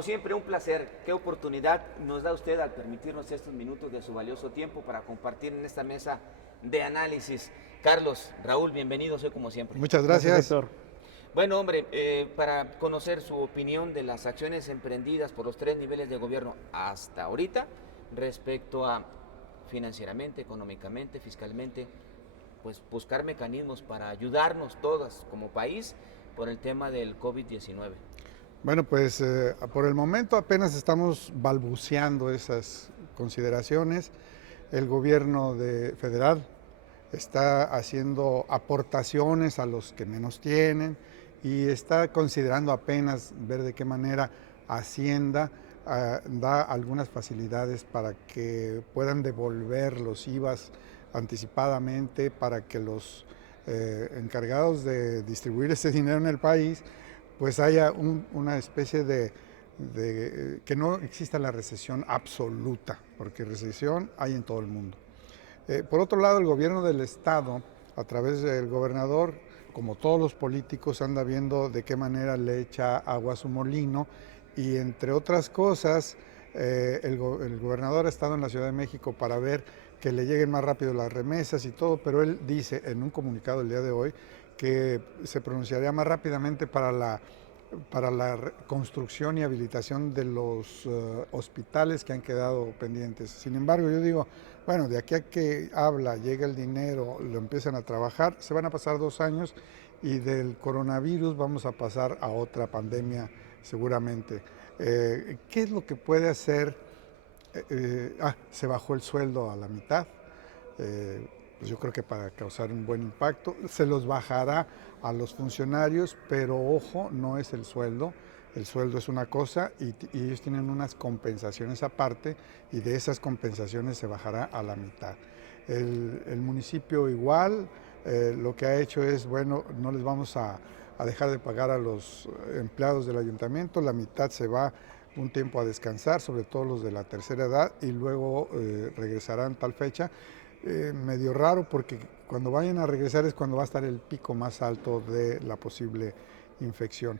Como siempre, un placer. Qué oportunidad nos da usted al permitirnos estos minutos de su valioso tiempo para compartir en esta mesa de análisis. Carlos, Raúl, bienvenidos hoy como siempre. Muchas gracias. Héctor. Bueno, hombre, para conocer su opinión de las acciones emprendidas por los tres niveles de gobierno hasta ahorita respecto a financieramente, económicamente, fiscalmente, pues buscar mecanismos para ayudarnos todas como país por el tema del COVID-19. Bueno, pues por el momento apenas estamos balbuceando esas consideraciones. El gobierno federal está haciendo aportaciones a los que menos tienen y está considerando apenas ver de qué manera Hacienda da algunas facilidades para que puedan devolver los IVAs anticipadamente, para que los encargados de distribuir ese dinero en el país pues haya una especie de que no exista la recesión absoluta, porque recesión hay en todo el mundo. Por otro lado, el gobierno del estado, a través del gobernador, como todos los políticos, anda viendo de qué manera le echa agua a su molino y, entre otras cosas, el gobernador ha estado en la Ciudad de México para ver que le lleguen más rápido las remesas y todo, pero él dice en un comunicado el día de hoy que se pronunciaría más rápidamente para la construcción y habilitación de los hospitales que han quedado pendientes. Sin embargo, yo digo, bueno, de aquí a que llega el dinero, lo empiezan a trabajar, se van a pasar 2 años y del coronavirus vamos a pasar a otra pandemia seguramente. ¿Qué es lo que puede hacer? Se bajó el sueldo a la mitad. Pues yo creo que para causar un buen impacto, se los bajará a los funcionarios, pero ojo, no es el sueldo es una cosa y ellos tienen unas compensaciones aparte y de esas compensaciones se bajará a la mitad. El municipio igual, lo que ha hecho es, bueno, no les vamos a dejar de pagar a los empleados del ayuntamiento, la mitad se va un tiempo a descansar, sobre todo los de la tercera edad, y luego regresarán tal fecha. Medio raro porque cuando vayan a regresar es cuando va a estar el pico más alto de la posible infección.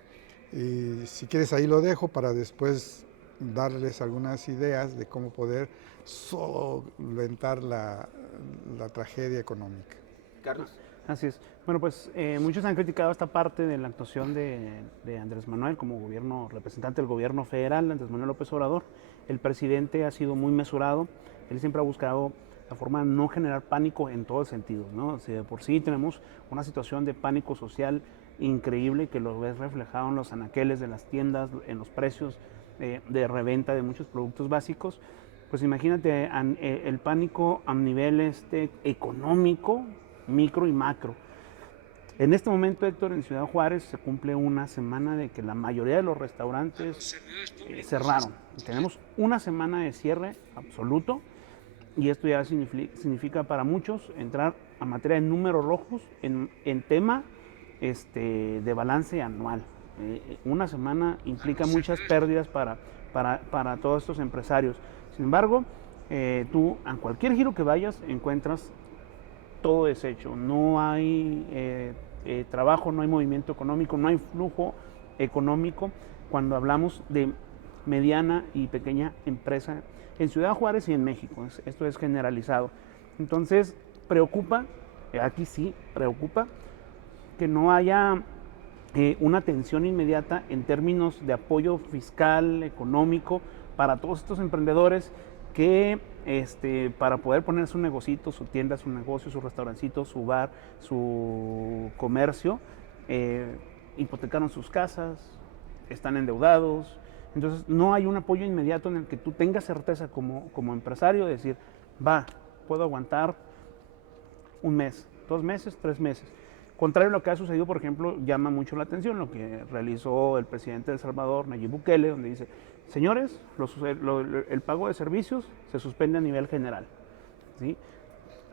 Y si quieres ahí lo dejo para después darles algunas ideas de cómo poder solventar la tragedia económica. Carlos. Así es. Bueno, pues muchos han criticado esta parte de la actuación de Andrés Manuel como representante del gobierno federal, Andrés Manuel López Obrador. El presidente ha sido muy mesurado, él siempre ha buscado la forma de no generar pánico en todos sentidos, ¿no? Si de por sí tenemos una situación de pánico social increíble que lo ves reflejado en los anaqueles de las tiendas, en los precios de reventa de muchos productos básicos, pues imagínate el pánico a nivel económico, micro y macro. En este momento, Héctor, en Ciudad Juárez se cumple una semana de que la mayoría de los restaurantes cerraron. Tenemos una semana de cierre absoluto y esto ya significa para muchos entrar a materia de números rojos en tema de balance anual. Una semana implica muchas pérdidas para todos estos empresarios. Sin embargo, tú a cualquier giro que vayas encuentras todo deshecho, no hay trabajo, no hay movimiento económico, no hay flujo económico cuando hablamos de mediana y pequeña empresa en Ciudad Juárez y en México. Esto es generalizado. Entonces, preocupa, aquí sí, preocupa que no haya una atención inmediata en términos de apoyo fiscal, económico, para todos estos emprendedores que para poder poner su negocito, su tienda, su negocio, su restaurancito, su bar, su comercio, hipotecaron sus casas, están endeudados. Entonces no hay un apoyo inmediato en el que tú tengas certeza como empresario de decir, puedo aguantar 1 mes, 2 meses, 3 meses. Contrario a lo que ha sucedido, por ejemplo, llama mucho la atención lo que realizó el presidente de El Salvador, Nayib Bukele, donde dice, señores, el pago de servicios se suspende a nivel general, ¿sí?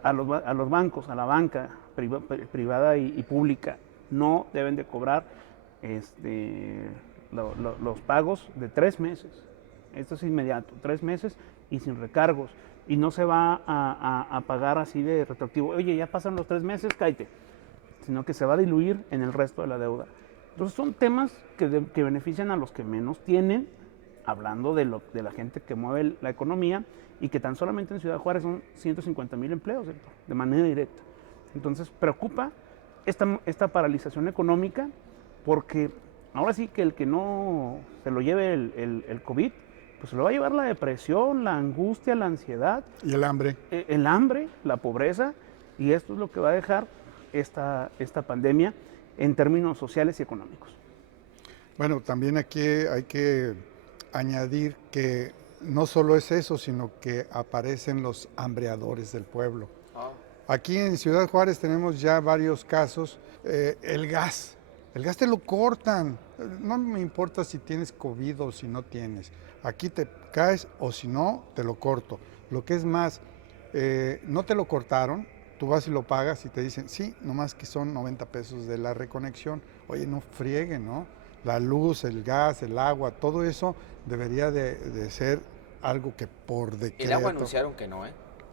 A los bancos, a la banca privada y pública, no deben de cobrar los pagos de 3 meses. Esto es inmediato, 3 meses y sin recargos. Y no se va a pagar así de retroactivo. Oye, ya pasan los 3 meses, cállate. Sino que se va a diluir en el resto de la deuda. Entonces son temas que benefician a los que menos tienen, hablando de la gente que mueve la economía y que tan solamente en Ciudad Juárez son 150,000 empleos, Héctor, de manera directa. Entonces preocupa esta paralización económica porque ahora sí que el que no se lo lleve el COVID, pues se lo va a llevar la depresión, la angustia, la ansiedad. Y el hambre. El hambre, la pobreza, y esto es lo que va a dejar esta pandemia en términos sociales y económicos. Bueno, también aquí hay que añadir que no solo es eso, sino que aparecen los hambreadores del pueblo. Aquí en Ciudad Juárez tenemos ya varios casos. El gas te lo cortan. No me importa si tienes COVID o si no tienes. Aquí te caes o si no, te lo corto. Lo que es más, no te lo cortaron, tú vas y lo pagas y te dicen, sí, nomás que son 90 pesos de la reconexión. Oye, no frieguen, ¿no? La luz, el gas, el agua, todo eso debería de ser algo que por decreto... El agua anunciaron que no, ¿eh?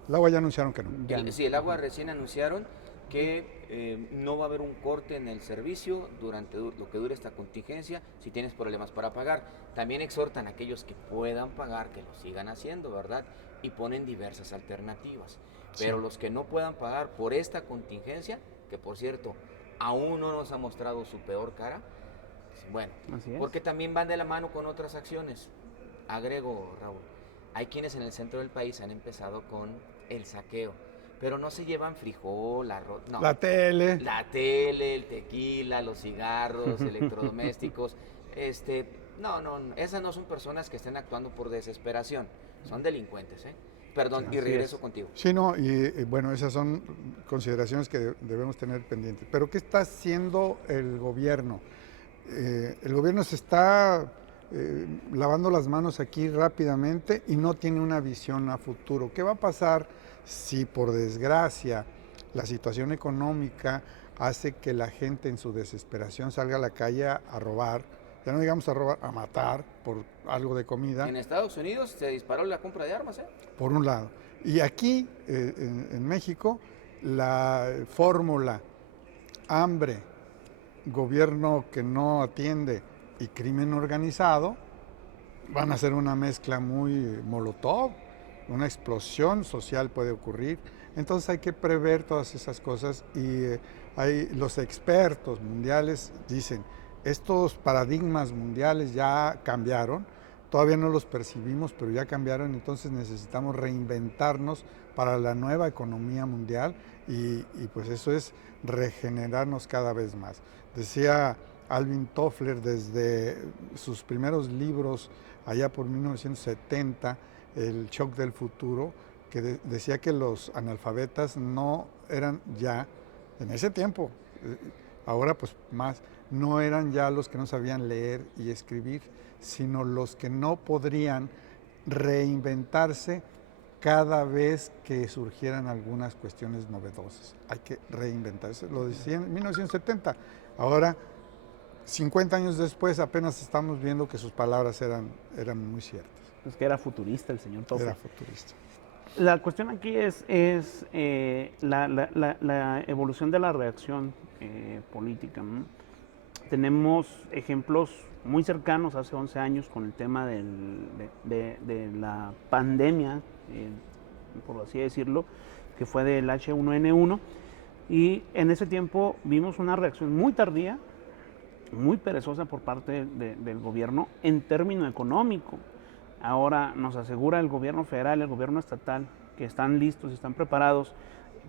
El agua ya anunciaron que no. Sí, el agua recién anunciaron que no va a haber un corte en el servicio durante lo que dure esta contingencia si tienes problemas para pagar. También exhortan a aquellos que puedan pagar que lo sigan haciendo, ¿verdad? Y ponen diversas alternativas. Pero los que no puedan pagar por esta contingencia, que por cierto, aún no nos ha mostrado su peor cara, bueno, porque también van de la mano con otras acciones. Agrego, Raúl, hay quienes en el centro del país han empezado con el saqueo, pero no se llevan frijol, arroz, no. La tele, el tequila, los cigarros, electrodomésticos. No, esas no son personas que estén actuando por desesperación, son delincuentes, ¿eh? Perdón, y regreso contigo. Sí, no, y bueno, esas son consideraciones que debemos tener pendientes. Pero ¿qué está haciendo el gobierno? El gobierno se está lavando las manos aquí rápidamente y no tiene una visión a futuro. ¿Qué va a pasar si por desgracia la situación económica hace que la gente en su desesperación salga a la calle a robar? Ya no digamos a robar, a matar por algo de comida. En Estados Unidos se disparó la compra de armas, ¿eh? Por un lado. Y aquí, en México, la fórmula hambre, gobierno que no atiende y crimen organizado van a ser una mezcla muy molotov, una explosión social puede ocurrir. Entonces hay que prever todas esas cosas y los expertos mundiales dicen, estos paradigmas mundiales ya cambiaron, todavía no los percibimos, pero ya cambiaron, entonces necesitamos reinventarnos para la nueva economía mundial y pues eso es regenerarnos cada vez más. Decía Alvin Toffler desde sus primeros libros, allá por 1970, El shock del futuro, que decía que los analfabetas no eran ya, en ese tiempo, ahora pues más, no eran ya los que no sabían leer y escribir, sino los que no podrían reinventarse cada vez que surgieran algunas cuestiones novedosas. Hay que reinventarse. Lo decía en 1970. Ahora, 50 años después, apenas estamos viendo que sus palabras eran muy ciertas. Es que era futurista el señor Toffler. Era futurista. La cuestión aquí es la evolución de la reacción política, ¿no? Tenemos ejemplos muy cercanos hace 11 años con el tema de la pandemia, por así decirlo, que fue del H1N1, y en ese tiempo vimos una reacción muy tardía, muy perezosa por parte del gobierno en término económico. Ahora nos asegura el gobierno federal, el gobierno estatal, que están listos y están preparados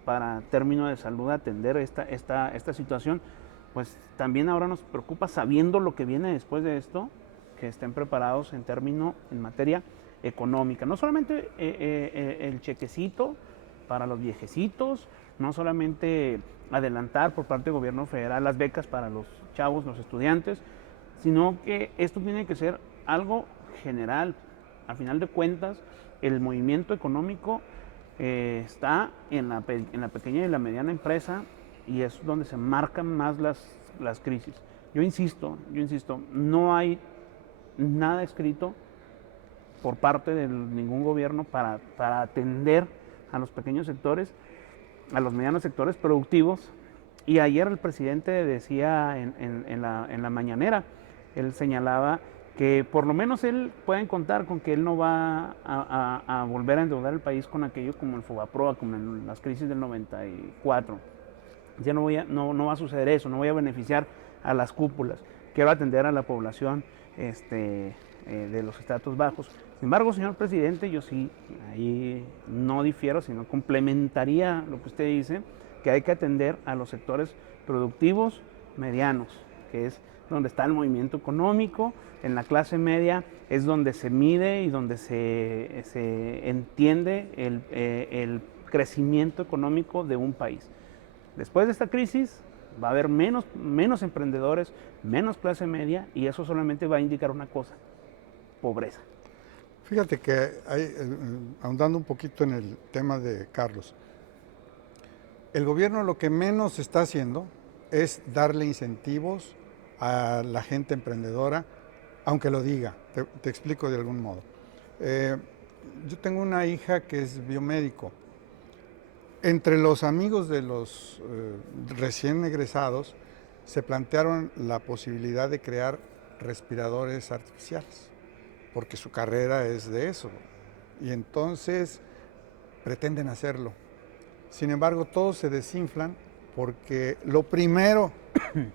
para término de salud atender esta situación. Pues también ahora nos preocupa, sabiendo lo que viene después de esto, que estén preparados en materia económica. No solamente el chequecito para los viejecitos, no solamente adelantar por parte del gobierno federal las becas para los chavos, los estudiantes, sino que esto tiene que ser algo general. Al final de cuentas, el movimiento económico está en la pequeña y la mediana empresa, y es donde se marcan más las crisis. Yo insisto, no hay nada escrito por parte de ningún gobierno para atender a los pequeños sectores, a los medianos sectores productivos. Y ayer el presidente decía en la mañanera, él señalaba que por lo menos él pueden contar con que él no va a volver a endeudar el país con aquello como el Fobaproa, como en las crisis del 94. Ya no va a suceder eso, no voy a beneficiar a las cúpulas, quiero atender a la población de los estratos bajos. Sin embargo, señor presidente, yo sí, ahí no difiero, sino complementaría lo que usted dice, que hay que atender a los sectores productivos medianos, que es donde está el movimiento económico. En la clase media es donde se mide y donde se entiende el crecimiento económico de un país. Después de esta crisis va a haber menos emprendedores, menos clase media, y eso solamente va a indicar una cosa: pobreza. Fíjate que ahondando un poquito en el tema de Carlos, el gobierno lo que menos está haciendo es darle incentivos a la gente emprendedora, aunque lo diga. Te explico de algún modo. Yo tengo una hija que es biomédico. Entre los amigos de los recién egresados se plantearon la posibilidad de crear respiradores artificiales, porque su carrera es de eso, y entonces pretenden hacerlo. Sin embargo, todos se desinflan porque lo primero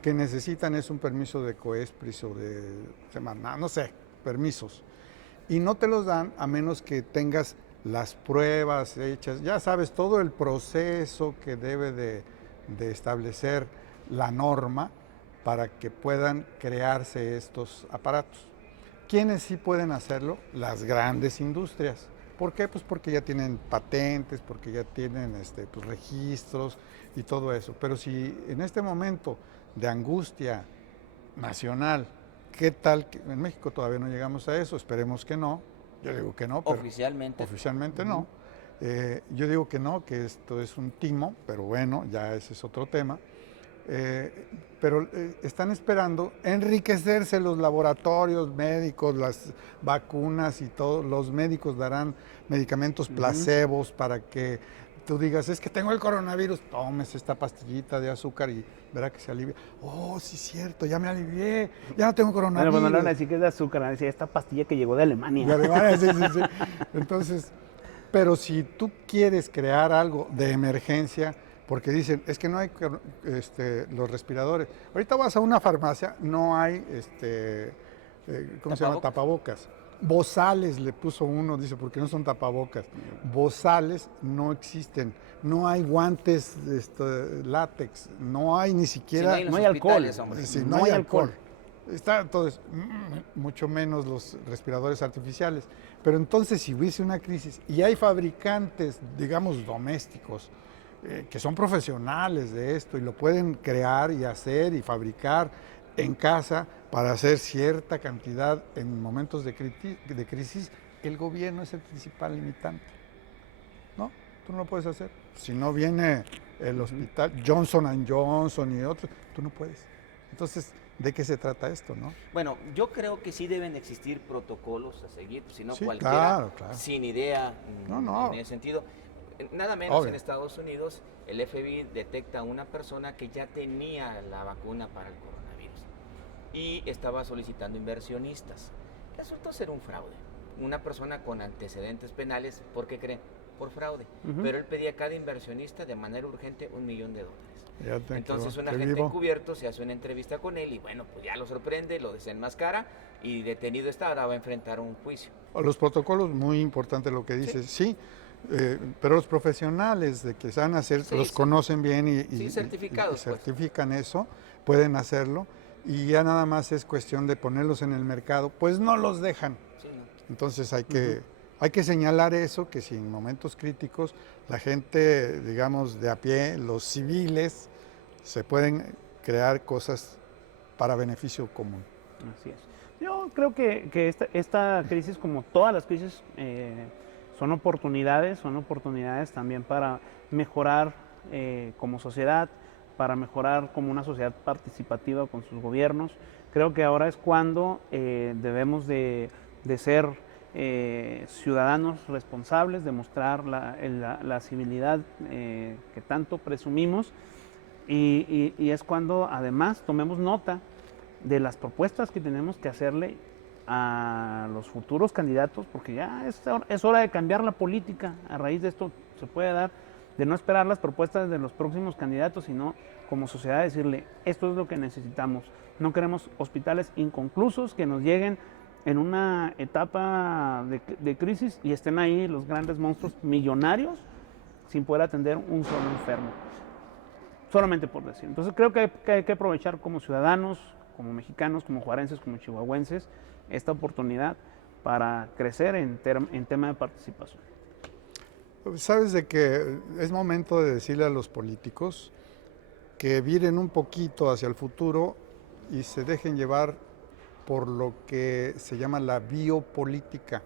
que necesitan es un permiso de COESPRIS o de Semarnat, no sé, permisos. Y no te los dan a menos que tengas las pruebas hechas, ya sabes, todo el proceso que debe de establecer la norma para que puedan crearse estos aparatos. ¿Quiénes sí pueden hacerlo? Las grandes industrias. ¿Por qué? Pues porque ya tienen patentes, porque ya tienen pues, registros y todo eso. Pero si en este momento de angustia nacional, ¿qué tal? En México todavía no llegamos a eso, esperemos que no. Yo digo que no. Pero oficialmente no. Yo digo que no, que esto es un timo, pero bueno, ya ese es otro tema. Pero están esperando enriquecerse los laboratorios médicos, las vacunas y todo. Los médicos darán medicamentos placebos para que tú digas, es que tengo el coronavirus, tomes esta pastillita de azúcar y verá que se alivia. Oh, sí es cierto, ya me alivié, ya no tengo coronavirus. Bueno, pues no le van a decir que es de azúcar, van a decir esta pastilla que llegó de Alemania. De Alemania, sí. Entonces, pero si tú quieres crear algo de emergencia, porque dicen, es que no hay los respiradores. Ahorita vas a una farmacia, no hay, ¿cómo se llama? Tapabocas. Bozales le puso uno, dice, porque no son tapabocas. Bozales no existen. No hay guantes látex, no hay ni siquiera... Si no hay alcohol. Sí, no hay alcohol. Está entonces, mucho menos los respiradores artificiales. Pero entonces, si hubiese una crisis y hay fabricantes, digamos, domésticos, que son profesionales de esto y lo pueden crear y hacer y fabricar en casa para hacer cierta cantidad en momentos de crisis, el gobierno es el principal limitante. ¿No? Tú no lo puedes hacer. Si no viene el hospital Johnson & Johnson y otros, tú no puedes. Entonces, ¿de qué se trata esto, no? Bueno, yo creo que sí deben existir protocolos a seguir, si no sí, cualquiera claro. sin idea en ese sentido. Nada menos en Estados Unidos, el FBI detecta a una persona que ya tenía la vacuna para el coronavirus y estaba solicitando inversionistas. Resultó ser un fraude. Una persona con antecedentes penales, ¿por qué creen? Por fraude. Pero él pedía a cada inversionista de manera urgente $1 millón. Entonces un agente encubierto se hace una entrevista con él y bueno, pues ya lo sorprende, lo desenmascara y detenido está, ahora va a enfrentar un juicio. Los protocolos, muy importante lo que dices, sí. Pero los profesionales de que saben hacer, los conocen bien y certificados, y certifican eso, pueden hacerlo y ya nada más es cuestión de ponerlos en el mercado, pues no los dejan. Sí, no. Entonces hay que señalar eso, que si en momentos críticos la gente, digamos, de a pie, los civiles, se pueden crear cosas para beneficio común. Así es. Yo creo que esta crisis, como todas las crisis, son oportunidades también para mejorar como sociedad, para mejorar como una sociedad participativa con sus gobiernos. Creo que ahora es cuando debemos de ser ciudadanos responsables, de mostrar la civilidad que tanto presumimos y es cuando además tomemos nota de las propuestas que tenemos que hacerle a los futuros candidatos, porque ya es hora de cambiar la política. A raíz de esto se puede dar, de no esperar las propuestas de los próximos candidatos, sino como sociedad decirle, esto es lo que necesitamos. No queremos hospitales inconclusos que nos lleguen en una etapa de crisis y estén ahí los grandes monstruos millonarios sin poder atender un solo enfermo. Solamente por decir. Entonces creo que hay que aprovechar como ciudadanos, como mexicanos, como juarenses, como chihuahuenses, esta oportunidad para crecer en tema de participación. Sabes de que es momento de decirle a los políticos que viren un poquito hacia el futuro y se dejen llevar por lo que se llama la biopolítica.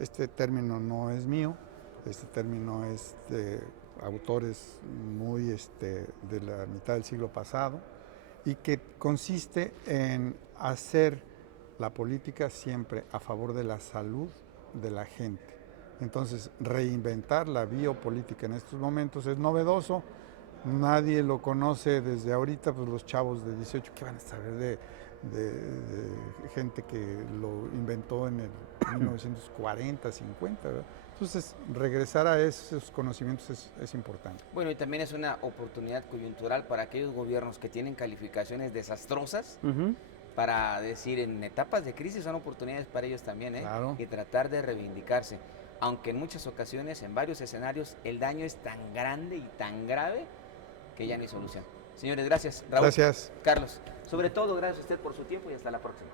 Este término no es mío, este término es de autores muy de la mitad del siglo pasado y que consiste en hacer la política siempre a favor de la salud de la gente. Entonces, reinventar la biopolítica en estos momentos es novedoso, nadie lo conoce desde ahorita, pues los chavos de 18, ¿qué van a saber de gente que lo inventó en el 1940, 50? ¿Verdad? Entonces, regresar a esos conocimientos es importante. Bueno, y también es una oportunidad coyuntural para aquellos gobiernos que tienen calificaciones desastrosas, para decir, en etapas de crisis son oportunidades para ellos también, Claro. Y tratar de reivindicarse. Aunque en muchas ocasiones, en varios escenarios, el daño es tan grande y tan grave que ya no hay solución. Señores, gracias. Raúl, Gracias. Carlos, sobre todo gracias a usted por su tiempo y hasta la próxima.